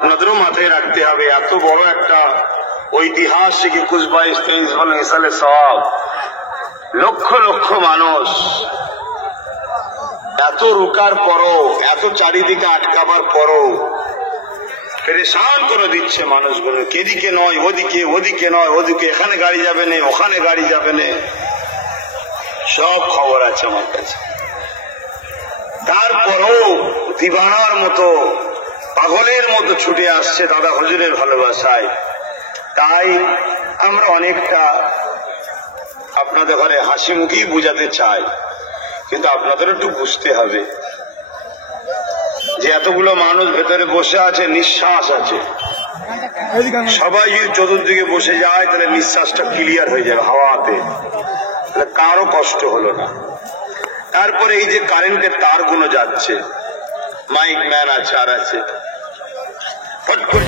আপনাদেরও মাথায় রাখতে হবে, এত বড় একটা ঐতিহাসিক 21-22-23 সালে সওয়াব, লক্ষ লক্ষ মানুষ, এত রুকার পরও, এত চারিদিকে আটকাবার পরও পেরেশান করে দিচ্ছে মানুষগুলো। এদিকে নয় ওদিকে, ওদিকে নয় ওদিকে, এখানে গাড়ি যাবে না, ওখানে গাড়ি যাবে না, সব খবর আছে আমার কাছে। তারপরও দিবানার মতো, পাগলের মতো ছুটে আসছে দাদা হুজুরের ভালোবাসায়। তাই আমরা অনেকটা আপনাদের ঘরে হাসি মুখেই বুঝাতে চাই, কিন্তু আপনাদের একটু বুঝতে হবে যে এতগুলো মানুষ ভেতরে বসে আছে, নিঃশ্বাস আছে, সবাই যদি চতুর্দিকে বসে যায় তাহলে নিঃশ্বাসটা ক্লিয়ার হয়ে যাবে হাওয়াতে, তাহলে কারো কষ্ট হলো না। তারপরে এই যে কারেন্টের তারগুলো যাচ্ছে, মাইক ম্যান আছে আর আছে, ফট করে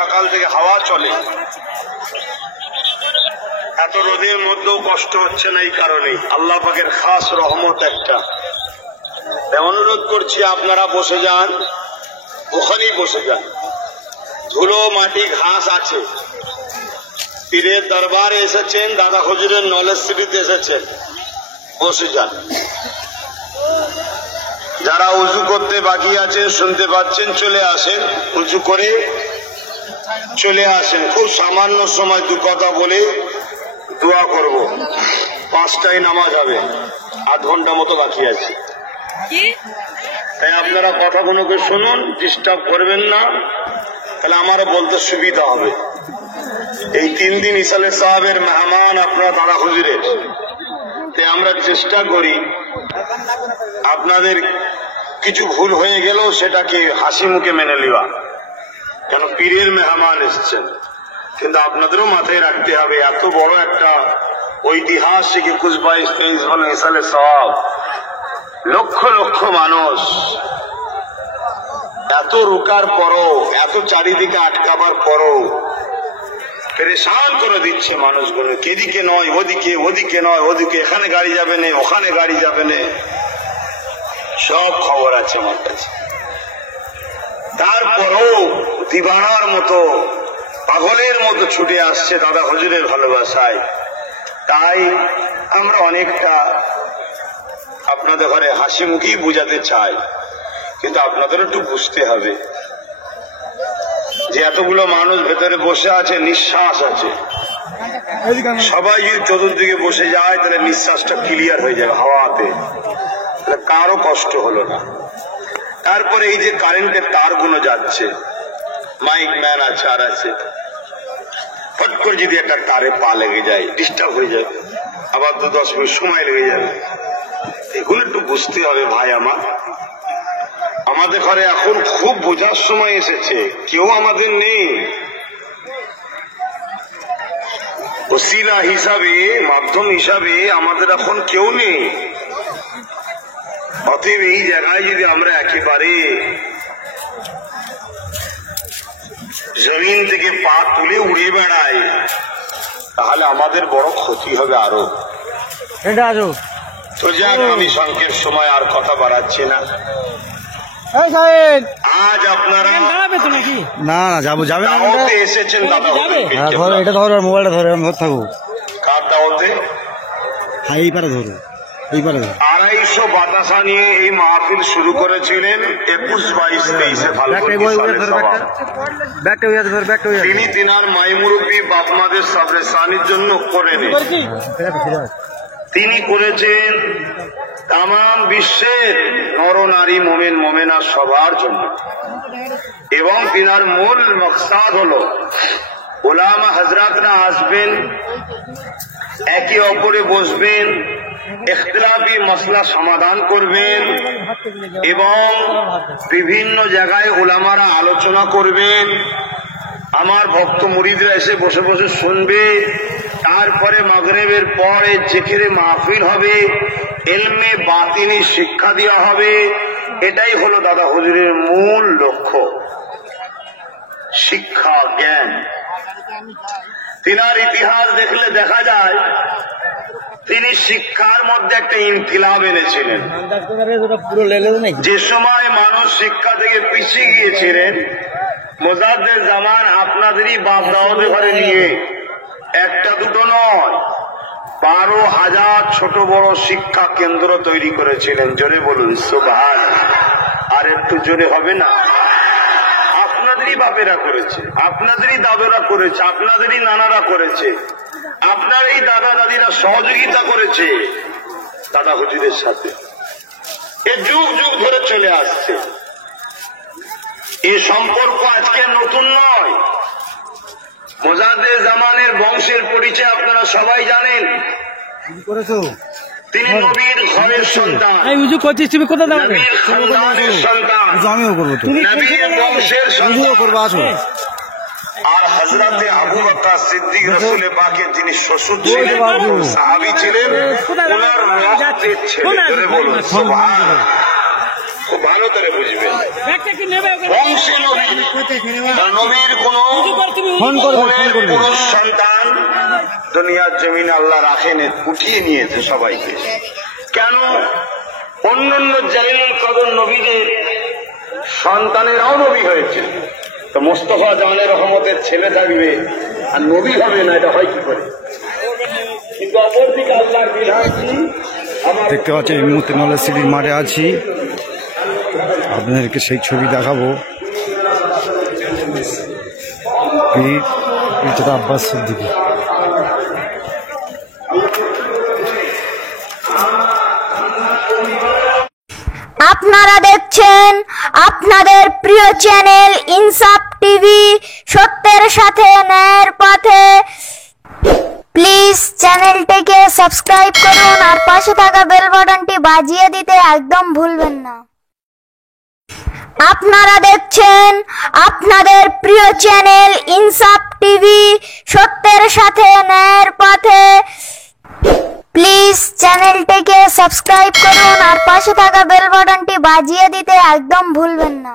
সকাল থেকে হাওয়া চলে, এত রোদের মধ্যেও কষ্ট হচ্ছে না। এই কারণেই আল্লাহ পাকের খাস রহমত একটা। অনুরোধ করছি আপনারা বসে যান, ওখানেই বসে যান, ধুলো মাটি ঘাস আছে। পীরের দরবারে এসেছেন, দাদা হুজুরের নলেজ সিটিতে এসেছেন, বসে যান। যারা উজু করতে বাকি আছেন, শুনতে পাচ্ছেন, চলে আসেন, উজু করে চলে আসেন। খুব সামান্য সময় দু কথা বলে দোয়া করব, 5টায় নামাজ হবে, 8 ঘন্টা মতো বাকি আছে। তাই আপনারা কথাগুলোকে শুনুন, ডিস্টার্ব করবেন না, তাহলে আমারও বলতে সুবিধা হবে। এই 3 দিন ইসালে সাহেবের মেহমান আপনারা দাদা হুজুরের, তাই আমরা চেষ্টা করি আপনাদের কিছু ভুল হয়ে গেলেও সেটাকে হাসি মুখে মেনে নেওয়া, কেন পীরের মেহমান এসছেন। কিন্তু আপনাদেরও মাথায় রাখতে হবে, এত বড় একটা ঐতিহাসিক 21-22-23 সালে সওয়াব, লক্ষ লক্ষ মানুষ, এত রুকার পরও, এত চারিদিকে আটকাবার পরও পেরেশান করে দিচ্ছে মানুষগুলো। এদিকে নয় ওদিকে, ওদিকে নয় ওদিকে, এখানে গাড়ি যাবে না, ওখানে গাড়ি যাবে না, সব খবর আছে আমার কাছে। তারপরও দিবানার মতো, পাগলের মতো ছুটে আসছে দাদা হুজুরের ভালোবাসায়। তাই আমরা অনেকটা আপনাদের ঘরে হাসি মুখেই বুঝাতে চাই, কিন্তু আপনাদের একটু বুঝতে হবে যে এতগুলো মানুষ ভেতরে বসে আছে, নিঃশ্বাস আছে, সবাই যদি চতুর্দিকে বসে যায় তাহলে নিঃশ্বাসটা ক্লিয়ার হয়ে যাবে হাওয়াতে, তাহলে কারো কষ্ট হলো না। তারপরে এই যে কারেন্টের তারগুলো যাচ্ছে, মাইক ম্যান আছে আর আছে, ফট করে যদি একটা তারে পা লেগে যায়, ডিস্টার্ব হয়ে যায়, আবার 2-10 মিনিট সময় লেগে যাবে। এগুলো একটু বুঝতে হবে ভাই আমার। আমাদের ঘরে এখন খুব বোঝার সময় এসেছে, কেউ আমাদের নেই, ওসিলা হিসাবে, মাধ্যম হিসাবে আমাদের এখন কেউ নেই। অতএব এই জায়গায় যদি আমরা একেবারে জমিন থেকে পা তুলে উড়ে বেড়াই, তাহলে আমাদের বড় ক্ষতি হবে আরো। তো যাক, আমি সংকের সময় আর কথা বাড়াচ্ছি না। আজ আপনারা না যাবো, যাবে দাওয়াতে এসেছেন দাদা হুজুরকে। এটা ধরো, মোবাইলটা ধরে আমি ধর থাকবো। কার দাওয়াতে? হ্যাঁ, এই পারে ধরো, এই পারে ধরো। 250 বাতাসা নিয়ে এই মাহফিল শুরু করেছিলেন 21-22-23 তিনি তিনার মাই মুরব্বী বাপমাদের সাবরেসানির জন্য করেন। তিনি করেছেন তাম বিশ্বের নর নারী মোমেন মোমেনা সবার জন্য, এবং তিনার মূল মকসাদ হলো ওলামা হজরতরা আসবেন, একে অপরে বসবেন, ইখতিলাফি মাসলা সমাধান করবেন এবং বিভিন্ন জায়গায় উলামারা আলোচনা করবেন। আমার ভক্ত মুরিদরা এসে বসে বসে শুনবে। তারপরে মাগরিবের পরে জিকিরে মাহফিল হবে, ইলমে বাতিনি শিক্ষা দেওয়া হবে। এটাই হলো দাদা হুজুরের মূল লক্ষ্য, শিক্ষা জ্ঞান। তিনার ইতিহাস দেখলে দেখা যায় তিনি শিক্ষার মধ্যে একটা ইনকিলাব এনেছিলেন। যে সময় মানুষ শিক্ষা থেকে পিছিয়ে গিয়েছিলেন, মুজাদ্দেদ জামান আপনাদেরই বাপ দাওদের ঘরে নিয়ে একটা দুটো নয় 12,000 ছোট বড় শিক্ষা কেন্দ্র তৈরি করেছিলেন। জোরে বলুন সুবহানাল্লাহ। আর একটু জোরে হবে না? আপনাদেরই বাপেরা করেছে, আপনাদেরই দাদারা করেছে, আপনাদেরই নানারা করেছে, আপনার এই দাদা দাদিরা সহযোগিতা করেছে দাদা হুজুরের সাথে। এ যুগ যুগ ধরে চলে আসছে। এই সম্পর্ক আজকে নতুন নয়। মুজাদ্দেদ জামানের বংশের পরিচয় আপনারা সবাই জানেন। তিনি নবীর ঘরের সন্তান, নবীর খানদানের সন্তান, নবীর বংশের সন্তান। আর হযরতে আবু বকর সিদ্দিক রাসূলে পাকের যিনি শ্বশুর ছিলেন, সাহাবী ছিলেন, ওনার রক্তের ছেলে। জোরে বলুন সুবহানাল্লাহ। খুব ভালো করে বুঝবেন, বংশে নবীর কোন পুরুষ সন্তান দুনিয়ার জমিনে আল্লাহ রাখেন, উঠিয়ে নিয়েছে সবাইকে। কেন? অন্যান্য জালিলুল কদর নবীদের সন্তানেরাও নবী হয়েছে, তো মোস্তফা জামানের রহমতের ছেলে থাকবে আর নবী হবে না, এটা হয় কি করে? কিন্তু অপরদিকে আল্লাহর বিধান কি? দেখতে পাচ্ছেন এই মুহূর্তে নলেজ সিটির মাঠে আছি, আপনাদেরকে সেই ছবি দেখাবো। এটা আব্বাস সিদ্দিকী। আপনারা দেখছেন আপনাদের প্রিয় চ্যানেল ইনসাফ টিভি, সত্যের সাথে ন্যায়ের পথে। প্লিজ চ্যানেলটিকে সাবস্ক্রাইব করুন আর পাশে থাকা বেল বাটনটি বাজিয়ে দিতে একদম ভুলবেন না। আপনারা দেখছেন আপনাদের প্রিয় চ্যানেল ইনসাফ টিভি, সত্যের সাথে ন্যায়ের পথে। প্লিজ চ্যানেলটিকে সাবস্ক্রাইব করুন আর পাশে থাকা বেল বাটনটি বাজিয়ে দিতে একদম ভুলবেন না।